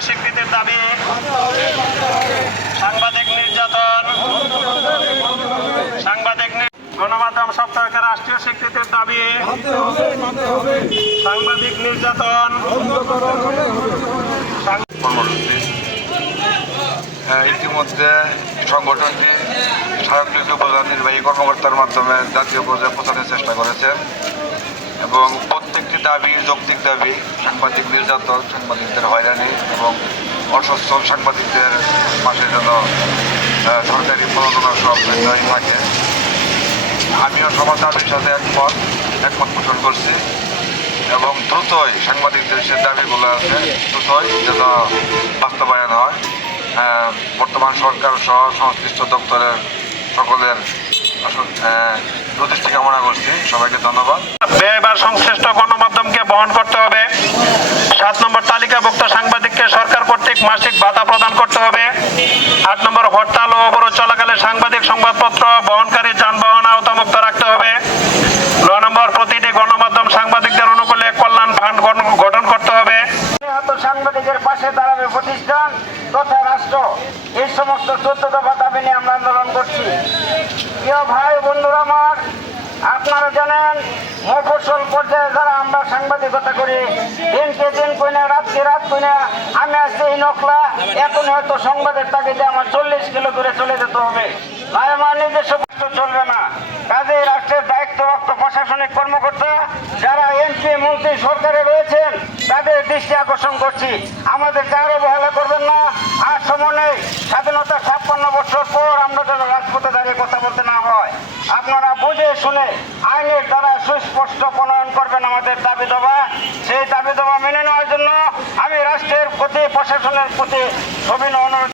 রাষ্ট্রীয় স্বীকৃতির দাবি, সাংবাদিক নির্যাতন, গণমাধ্যম সপ্তাহকে রাষ্ট্রীয় স্বীকৃতির দাবি, সাংবাদিক নির্যাতন। ইতিমধ্যে সংগঠনটি স্মারকলিপি উপজেলা নির্বাহী কর্মকর্তার মাধ্যমে জাতীয় পর্যায়ে প্রচারের চেষ্টা করেছেন এবং প্রত্যেকটি দাবি যৌক্তিক দাবি, সাংবাদিক নির্যাতন, সাংবাদিকদের হয়রানি এবং অসচ্ছল সাংবাদিকদের পাশে যেন সরকারি প্রণোদনা সব নির্ণয় থাকে। আমিও সবার দাবির সাথে একমত পোষণ করছি এবং দ্রুতই সাংবাদিকদের যে দাবিগুলো আছে দ্রুতই যেন বাস্তবায়ন হয়। বর্তমান সরকার সহ সংশ্লিষ্ট দপ্তরের সকলের প্রতিষ্ঠা কামনা করছি। সবাইকে ধন্যবাদ। ব্যয়ভার সংশ্লিষ্ট গণমাধ্যমকে বহন করতে হবে। 7 নম্বর, তালিকাভুক্ত সাংবাদিককে সরকার কর্তৃক মাসিক ভাতা প্রদান করতে হবে। 8 নম্বর, হরতাল ও অবরোধ চলাকালে সাংবাদিক সংবাদপত্র বহনকারী যানবাহন আওতামুক্ত রাখতে হবে। 9 নম্বর, প্রতিটি গণমাধ্যম সাংবাদিকদের অনুকূলে কল্যাণ ফান্ড গঠন করতে হবে। সাংবাদিকের পাশে দাঁড়াবে প্রতিষ্ঠান তথা রাষ্ট্র। এই সমস্ত 14 দফা দাবি নিয়ে আমরা আন্দোলন করছি। প্রিয় ভাই বন্ধুরা আমার, আপনারা জানেন মফস্বল পর্যায়ে যারা আমরা সাংবাদিকতা করি, দিনকে দিন কইনা রাতকে রাত কইনা, আমি আসছি এই নকলা, এখন হয়তো সংবাদের তাগিদে আমার 40 কিলো দূরে চলে যেতে হবে। ভাই আমার নিজস্ব কষ্ট চলবে না। কাজে রাষ্ট্রের দায়িত্বপ্রাপ্ত প্রশাসনিক কর্মকর্তা যারা এমপি মন্ত্রী সরকারে রয়েছেন তাদের দৃষ্টি আকর্ষণ করছি, আমাদেরকে আরো অবহেলা করবেন না। আর সময় নেই, স্বাধীনতা 56 বছর পর আমরা যেন রাজপথে দাঁড়িয়ে কথা বলতে না হয়। আপনারা বুঝে শুনে আইনের দ্বারা সুস্পষ্ট প্রণয়ন করবেন আমাদের দাবি দাবা। সেই দাবি দাবা মেনে নেওয়ার জন্য আমি রাষ্ট্রের প্রতি, প্রশাসনের প্রতি সবিনয় অনুরোধ